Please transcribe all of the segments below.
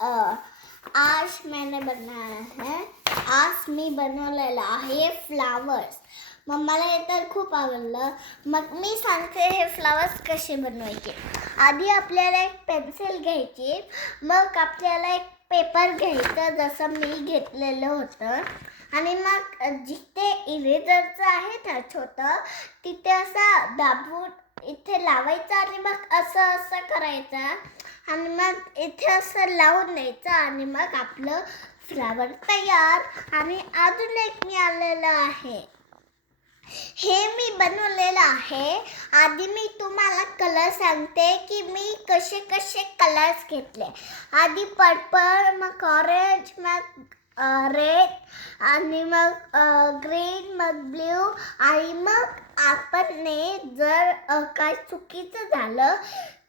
आज मैंने बनाया है आज मी बनवलेला आहे फ्लावर्स. मग मला हे तर खूप आवडलं. मग मी सांगते हे फ्लावर्स कसे बनवायचे. आधी आपल्याला एक पेन्सिल घ्यायची, मग आपल्याला एक पेपर घ्यायचं जसं मी घेतलेलं होतं, आणि मग जिथे इरेजरचं आहे ना छोटं, तिथे असं दाबून इथे लावायचं आणि मग असं करायचं आणि मग इथे असं लावून द्यायचं आणि मग आपलं फ्लावर तयार. आणि अजून एक मी आलेलं आहे, हे मी बनवलेलं आहे. आधी मी तुम्हाला कलर सांगते की मी कसे कसे कलर्स घेतले. आधी पर्पल, मग ऑरेंज, मग रेड, आणि मग ग्रीन, मग ब्ल्यू. आणि मग आपण जर काय चुकीचं झालं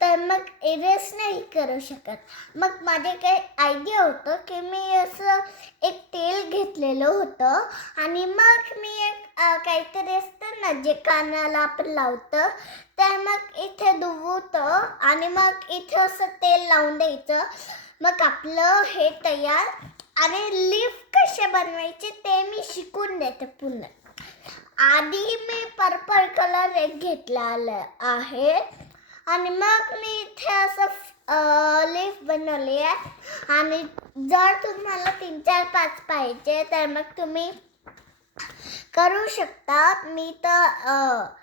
तर मग इरेज नाही करू शकत. मग माझे काही आयडिया होतं की मी असं एक तेल घेतलेलं होतं आणि मग मी एक काहीतरी असतं ना जे कानाला आपण लावतं, तर मग इथे धुवतं आणि मग इथे असं तेल लावून द्यायचं. मग आपलं हे तयार. आणि लीफ कसे बनवायचे ते मी शिकून देते पूर्ण. आधी मी पर्पल कलर एक घेतला आहे आणि मग मी इथे असं लीफ बनवली आहे. आणि जर तुम्हाला 3, 4, 5 पाहिजे तर मग तुम्ही करू शकता. मी तर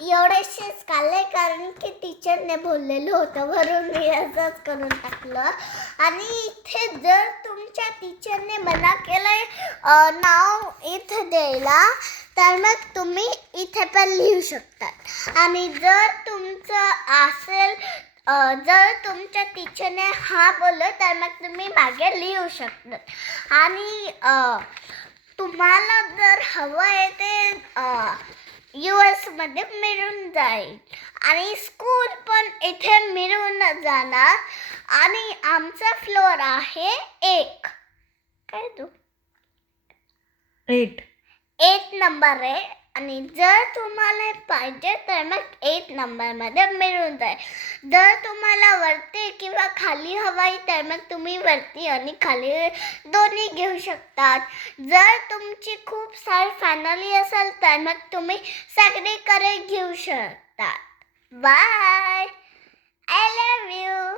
एवढेसेच काढले कारण की टीचरने बोललेलं होतं, म्हणून मी असंच करून टाकलं. आणि इथे जर तुमच्या टीचरने मना केलंय नाव इथे द्यायला, तर मग तुम्ही इथे पण लिहू शकतात. आणि जर तुमचं असेल, जर तुमच्या टीचरने हा बोललं तर मग तुम्ही मागे लिहू शकतात. आणि तुम्हाला जर हवं आहे ते US मध्ये मिळून जाईल आणि स्कूल पण इथे मिळून जाणार. आणि आमचा फ्लोअर आहे 1, काय तो 8 नंबर आहे. आणि जर तुम्हाला पाहिजे तर मग 8 नंबरमध्ये मिळून जाईल. जर तुम्हाला वरती किंवा खाली हवाई तर मग तुम्ही वरती आणि खाली दोन्ही घेऊ शकतात. जर तुमची खूप सारी फॅमिली असेल तर मग तुम्ही सगळीकडे घेऊ शकता. Bye, I love you.